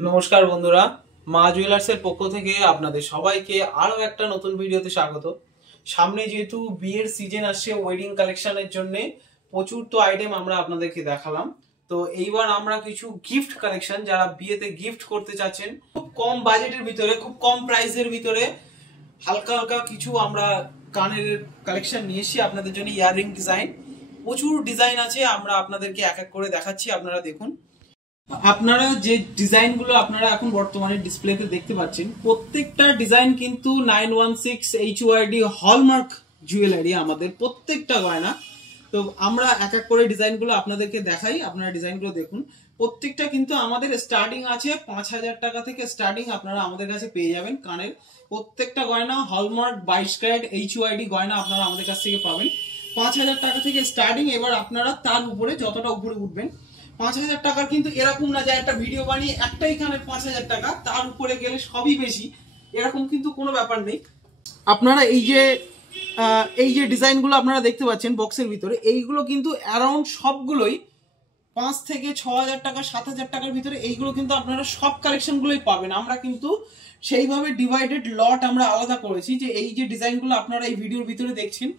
নমস্কার বন্ধুরা, মা জুয়েলার্সের পক্ষ থেকে আপনাদের সবাইকে আরো একটা নতুন ভিডিওতে স্বাগত। সামনে যেহেতু বিয়ের সিজন আসছে, ওয়েডিং কালেকশনের জন্য প্রচুর তো আইটেম আমরা আপনাদেরকে দেখালাম। তো এইবার আমরা কিছু গিফট কালেকশন, যারা বিয়েতে গিফট করতে চাচ্ছেন, খুব কম বাজেটের ভিতরে, খুব কম প্রাইসের ভিতরে হালকা হালকা কিছু আমরা কানের কালেকশন নিয়ে এসেছি আপনাদের জন্য। ইয়াররিং ডিজাইন, প্রচুর ডিজাইন আছে, আমরা আপনাদেরকে এক এক করে দেখাচ্ছি। আপনারা দেখুন, আপনারা যে ডিজাইনগুলো আপনারা এখন বর্তমানে ডিসপ্লেতে দেখতে পাচ্ছেন, প্রত্যেকটা ডিজাইন কিন্তু 916 HUID হলমার্ক জুয়েলারি, আমাদের প্রত্যেকটা গয়না। তো আমরা এক এক করে ডিজাইনগুলো আপনাদেরকে দেখাই, আপনারা ডিজাইনগুলো দেখুন। প্রত্যেকটা কিন্তু আমাদের স্টার্টিং আছে 5000 টাকা থেকে স্টার্টিং আপনারা আমাদের কাছে পেয়ে যাবেন। কানের প্রত্যেকটা গয়না হলমার্ক 22 ক্যারেট HUID গয়না আপনারা আমাদের কাছ থেকে পাবেন 5000 টাকা থেকে স্টার্টিং। এবার আপনারা তার উপরে যতটা উপরে উঠবেন, 5000 টাকার কিন্তু এরকম না যে একটা ভিডিও বানিয়ে একটাই কানের 5000 টাকা, তার উপরে গেলে সবই বেশি, এরকম কিন্তু কোনো ব্যাপার নেই। আপনারা এই যে ডিজাইনগুলো আপনারা দেখতে পাচ্ছেন বক্সের ভিতরে, এইগুলো কিন্তু অ্যারাউন্ড সবগুলোই 5 থেকে 6000 টাকা, 7000 টাকার ভিতরে এইগুলো কিন্তু আপনারা সব কালেকশনগুলোই পাবেন। আমরা কিন্তু সেইভাবে ডিভাইডেড লট আমরা আলাদা করেছি, যে এই যে ডিজাইনগুলো আপনারা এই ভিডিওর ভিতরে দেখছেন,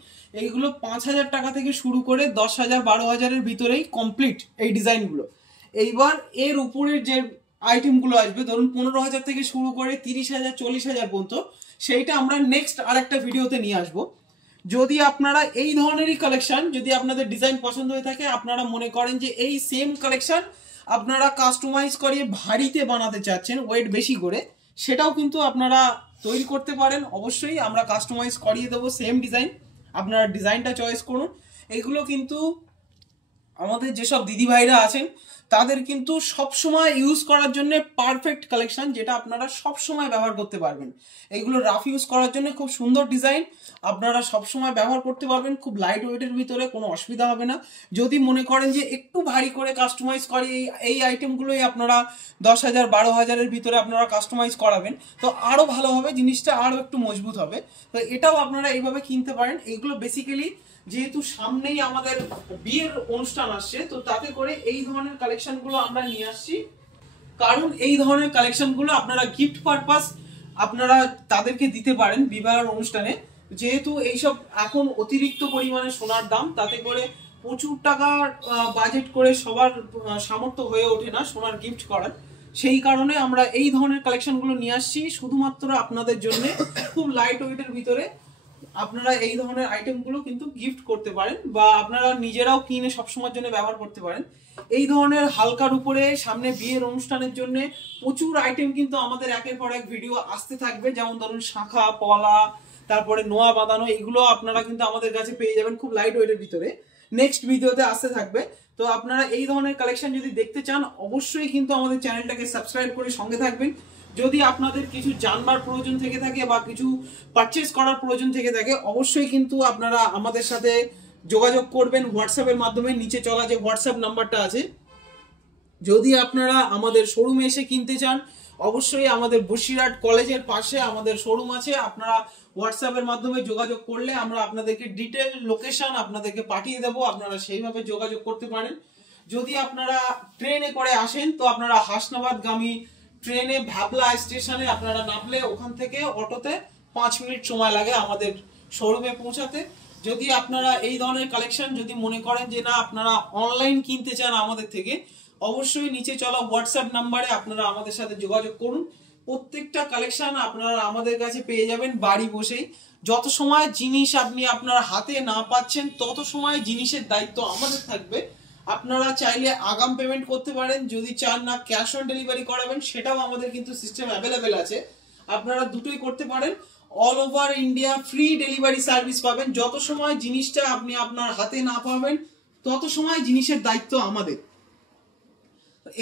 এইগুলো 5000 টাকা থেকে শুরু করে 10,000 12,000-এর ভিতরেই কমপ্লিট এই ডিজাইনগুলো। এইবার এর উপরের যে আইটেমগুলো আসবে, ধরুন 15,000 থেকে শুরু করে 30,000 40,000 পর্যন্ত, সেইটা আমরা নেক্সট আরেকটা ভিডিওতে নিয়ে আসবো। যদি আপনারা এই ধরনেরই কালেকশন, যদি আপনাদের ডিজাইন পছন্দ হয়ে থাকে, আপনারা মনে করেন যে এই সেম কালেকশন আপনারা কাস্টমাইজ করিয়ে ভারীতে বানাতে চাচ্ছেন, ওয়েট বেশি করে, সেটাও কিন্তু আপনারা তৈরি করতে পারেন। অবশ্যই আমরা কাস্টমাইজ করিয়ে দেবো সেম ডিজাইন, আপনারা ডিজাইনটা চয়েস করুন। এগুলো কিন্তু আমাদের যেসব দিদি ভাইরা আছেন তাদের কিন্তু সব সময় ইউজ করার জন্য পারফেক্ট কালেকশন, যেটা আপনারা সব সময় ব্যবহার করতে পারবেন। এইগুলো রাফ ইউজ করার জন্য খুব সুন্দর ডিজাইন, আপনারা সব সময় ব্যবহার করতে পারবেন, খুব লাইট ওয়েটের ভিতরে, কোনো অসুবিধা হবে না। যদি মনে করেন যে একটু ভারী করে কাস্টমাইজ করি, এই আইটেমগুলোই আপনারা 10,000 12,000-এর ভিতরে আপনারা কাস্টমাইজ করাবেন, তো আরও ভালো হবে, জিনিসটা আরও একটু মজবুত হবে। তো এটাও আপনারা এইভাবে কিনতে পারেন। এইগুলো বেসিক্যালি যেহেতু সামনেই আমাদের বিয়ের অনুষ্ঠান আসছে, তো তাতে করে এই ধরনের কালেকশনগুলো আমরা নিয়ে আসছি। কারণ এই ধরনের কালেকশনগুলো আপনারা গিফট পারপাস আপনারা তাদেরকে দিতে পারেন বিবাহের অনুষ্ঠানে। যেহেতু এইসব এখন অতিরিক্ত পরিমাণে সোনার দাম, তাতে করে প্রচুর টাকার বাজেট করে সবার সামর্থ্য হয়ে ওঠে না সোনার গিফট করার। সেই কারণে আমরা এই ধরনের কালেকশনগুলো নিয়ে আসছি শুধুমাত্র আপনাদের জন্য, খুব লাইট ওয়েটের ভিতরে। আপনারা এই ধরনের আইটেমগুলো কিন্তু গিফট করতে পারেন, বা আপনারা নিজেরাও কিনে সবসময়ের জন্য ব্যবহার করতে পারেন। এই ধরনের হালকার উপরে সামনে বিয়ের অনুষ্ঠানের জন্য প্রচুর আইটেম কিন্তু আমাদের একের পর এক ভিডিও আসতে থাকবে। যেমন ধরুন শাখা পলা, তারপরে নোয়া বাঁধানো, এইগুলো আপনারা কিন্তু আমাদের কাছে পেয়ে যাবেন খুব লাইট ওয়েটের ভিতরে, নেক্সট ভিডিওতে আসতে থাকবে। তো আপনারা এই ধরনের কালেকশন যদি দেখতে চান, অবশ্যই কিন্তু আমাদের চ্যানেলটাকে সাবস্ক্রাইব করে সঙ্গে থাকবেন। যদি আপনাদের কিছু জানবার প্রয়োজন থেকে থাকে বা কিছু পারচেজ করার প্রয়োজন থেকে থাকে, অবশ্যই কিন্তু আপনারা আমাদের সাথে যোগাযোগ করবেন হোয়াটসঅ্যাপের মাধ্যমে। নিচে চলা যে হোয়াটসঅ্যাপ নাম্বারটা আছে, যদি আপনারা আমাদের শোরুমে এসে কিনতে চান, অবশ্যই আমাদের বসিরহাট কলেজের পাশে আমাদের শোরুম আছে। আপনারা হোয়াটসঅ্যাপের মাধ্যমে যোগাযোগ করলে আমরা আপনাদেরকে ডিটেল লোকেশন আপনাদেরকে পাঠিয়ে দেবো, আপনারা সেইভাবে যোগাযোগ করতে পারেন। যদি আপনারা ট্রেনে করে আসেন, তো আপনারা হাসনাবাদগামী ট্রেনে ভাবলা স্টেশনে আপনারা নামলে ওখান থেকে অটোতে 5 মিনিট সময় লাগে আমাদের শোরুমে পৌঁছাতে। যদি আপনারা এই ধরনের কালেকশন যদি মনে করেন যে না আপনারা অনলাইন কিনতে চান আমাদের থেকে, অবশ্যই নিচে চলা হোয়াটসঅ্যাপ নাম্বারে আপনারা আমাদের সাথে যোগাযোগ করুন। প্রত্যেকটা কালেকশন আপনারা আমাদের কাছে পেয়ে যাবেন বাড়ি বসেই। যত সময় জিনিস আপনি আপনার হাতে না পাচ্ছেন, তত সময় জিনিসের দায়িত্ব আমাদের থাকবে। আপনারা চাইলে আগাম পেমেন্ট করতে পারেন, যদি চান না ক্যাশ অন ডেলিভারি করাবেন, সেটাও আমাদের কিন্তু সিস্টেম অ্যাভেলেবেল আছে। আপনারা দুটোই করতে পারেন। All over India free delivery service পাবেন। যত সময় জিনিসটা আপনি আপনার হাতে না পাবেন, তত সময় জিনিসের দায়িত্ব আমাদের।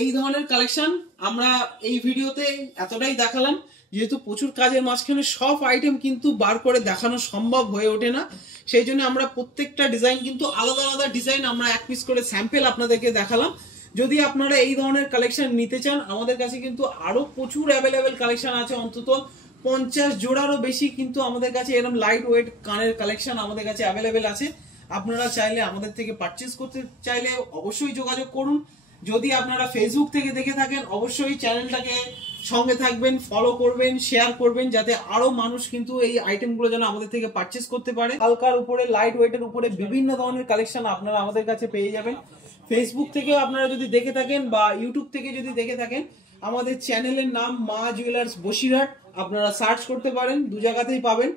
এই ধরনের কালেকশন আমরা এই ভিডিওতে এতটাই দেখালাম, যেহেতু প্রচুর কাজের মাঝখানে সব আইটেম কিন্তু বার করে দেখানো সম্ভব হয়ে ওঠে না। সেই জন্য আমরা প্রত্যেকটা ডিজাইন কিন্তু আলাদা আলাদা ডিজাইন আমরা এক পিস করে স্যাম্পল আপনাদেরকে দেখালাম। যদি আপনারা এই ধরনের কালেকশন নিতে চান, আমাদের কাছে কিন্তু আরো প্রচুর অ্যাভেলেবেল কালেকশন আছে, অন্তত 50 জোড়ারও বেশি কিন্তু আমাদের কাছে এরকম লাইট ওয়েট কানের কালেকশন আমাদের কাছে অ্যাভেলেবেল আছে। আপনারা চাইলে আমাদের থেকে পারচেজ করতে চাইলে অবশ্যই যোগাযোগ করুন। যদি আপনারা ফেসবুক থেকে দেখে থাকেন অবশ্যই চ্যানেলটাকে সঙ্গে থাকবেন, ফলো করবেন, শেয়ার করবেন, যাতে আরো মানুষ কিন্তু এই আইটেমগুলো যেন আমাদের থেকে পারচেস করতে পারে। হালকার উপরে, লাইট ওয়েটের উপরে বিভিন্ন ধরনের কালেকশন আপনারা আমাদের কাছে পেয়ে যাবেন। ফেসবুক থেকেও আপনারা যদি দেখে থাকেন বা ইউটিউব থেকে যদি দেখে থাকেন, আমাদের চ্যানেলের নাম মা জুয়েলার্স বসিরহাট, আপনারা সার্চ করতে পারেন, দু জায়গাতেই পাবেন।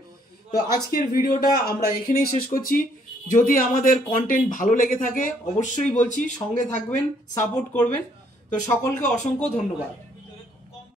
তো আজকের ভিডিওটা আমরা এখানেই শেষ করছি। যদি আমাদের কন্টেন্ট ভালো লেগে থাকে অবশ্যই বলছি সঙ্গে থাকবেন, সাপোর্ট করবেন। তো সকলকে অসংখ্য ধন্যবাদ।